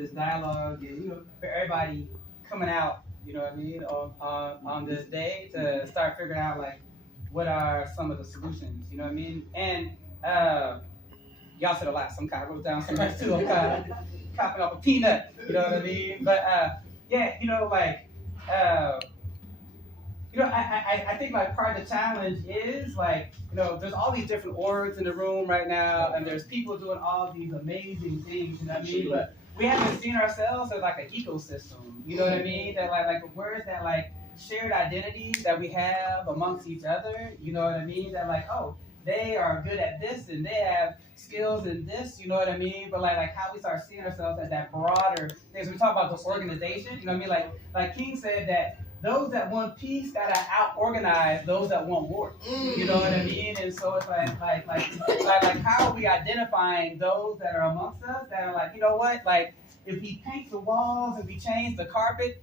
this dialogue and, for everybody coming out, you know what I mean, on this day to start figuring out, like, what are some of the solutions, you know what I mean? And y'all said a lot, so I'm kind of wrote down some notes too. I'm kind of copping off a peanut, you know what I mean? But yeah, I think like part of the challenge is like, there's all these different orgs in the room right now, and there's people doing all these amazing things, you know what I mean? But we haven't seen ourselves as like an ecosystem, you know what I mean? That like where's that like shared identity that we have amongst each other, you know what I mean? That like, oh, they are good at this and they have skills in this, you know what I mean? But like how we start seeing ourselves as that broader things. We talk about the organization, you know what I mean? Like King said that those that want peace gotta out-organize those that want war. You know what I mean? And so it's like how are we identifying those that are amongst us that are like, you know what? Like if we paint the walls and we change the carpet,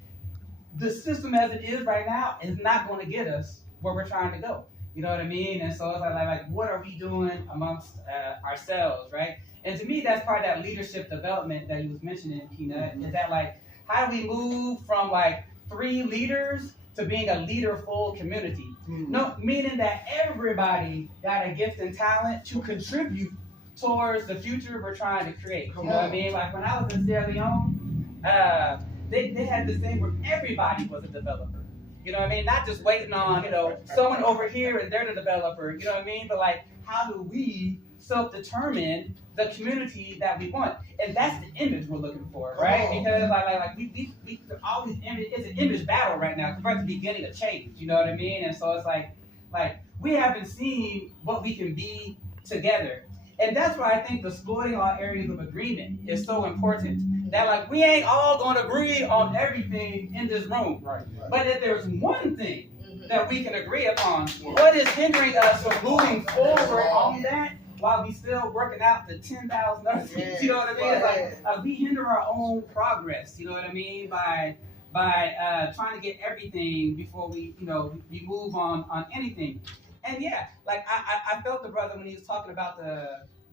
the system as it is right now is not going to get us where we're trying to go. You know what I mean? And so it's like what are we doing amongst ourselves, right? And to me, that's part of that leadership development that you was mentioning, Peanut, is that like, how do we move from like 3 leaders to being a leader-full community? No, meaning that everybody got a gift and talent to contribute towards the future we're trying to create. You know what I mean? Like when I was in Sierra Leone, they had this thing where everybody was a developer. You know what I mean? Not just waiting on, someone over here and they're the developer, you know what I mean? But like, how do we self-determine the community that we want? And that's the image we're looking for, right? Because like we all these images, it's an image battle right now compared to the beginning of change, you know what I mean? And so it's like we haven't seen what we can be together. And that's why I think exploiting all areas of agreement is so important. That like we ain't all gonna agree on everything in this room. Right. But if there's one thing that we can agree upon, what is hindering us from moving forward on that while we still working out the 10,000 other things? You know what I mean? It's like we hinder our own progress, you know what I mean? By trying to get everything before we move on anything. And yeah, like I felt the brother when he was talking about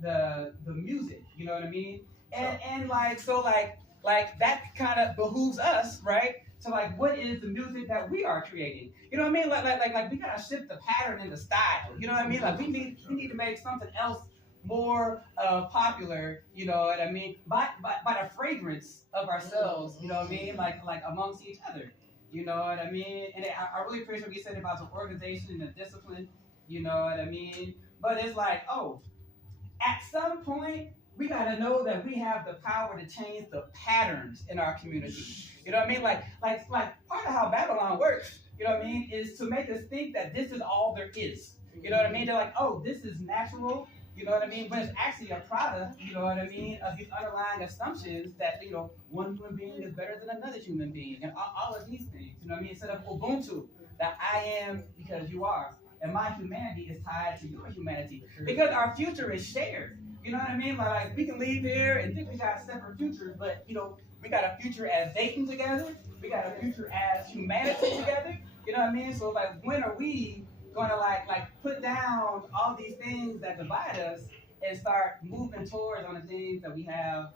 the music, you know what I mean? And like so like that kind of behooves us, right? So like what is the music that we are creating? You know what I mean? Like we gotta shift the pattern and the style. You know what I mean? Like we need to make something else more popular, you know what I mean? By the fragrance of ourselves, you know what I mean? Like amongst each other. You know what I mean? And I really appreciate what you said about the organization and the discipline, you know what I mean? But it's like, at some point, we gotta know that we have the power to change the patterns in our community. You know what I mean? Like part of how Babylon works, you know what I mean, is to make us think that this is all there is. You know what I mean? They're like, this is natural, you know what I mean? But it's actually a product, you know what I mean, of these underlying assumptions that, one human being is better than another human being, and all of these things, you know what I mean? Instead of Ubuntu, that I am because you are, and my humanity is tied to your humanity. Because our future is shared. You know what I mean? Like we can leave here and think we got separate futures, but we got a future as Dayton together. We got a future as humanity together. You know what I mean? So like, when are we gonna like put down all these things that divide us and start moving towards on the things that we have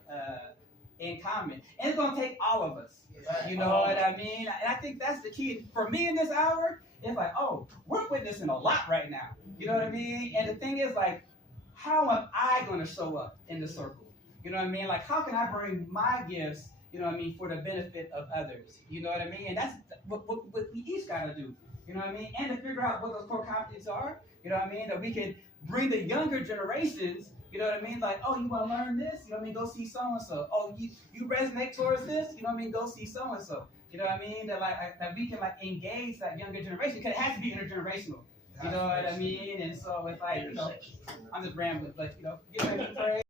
in common? And it's gonna take all of us. You know what I mean? And I think that's the key for me in this hour. It's like, we're witnessing a lot right now. You know what I mean? And the thing is like, how am I going to show up in the circle? You know what I mean? Like, how can I bring my gifts, you know what I mean, for the benefit of others? You know what I mean? And that's what we each got to do. You know what I mean? And to figure out what those core competencies are, you know what I mean? That we can bring the younger generations, you know what I mean? Like, you want to learn this? You know what I mean? Go see so-and-so. You resonate towards this? You know what I mean? Go see so-and-so. You know what I mean? That we can like engage that younger generation, because it has to be intergenerational. You know what I mean? And so it's like, I'm just rambling, but get ready to pray.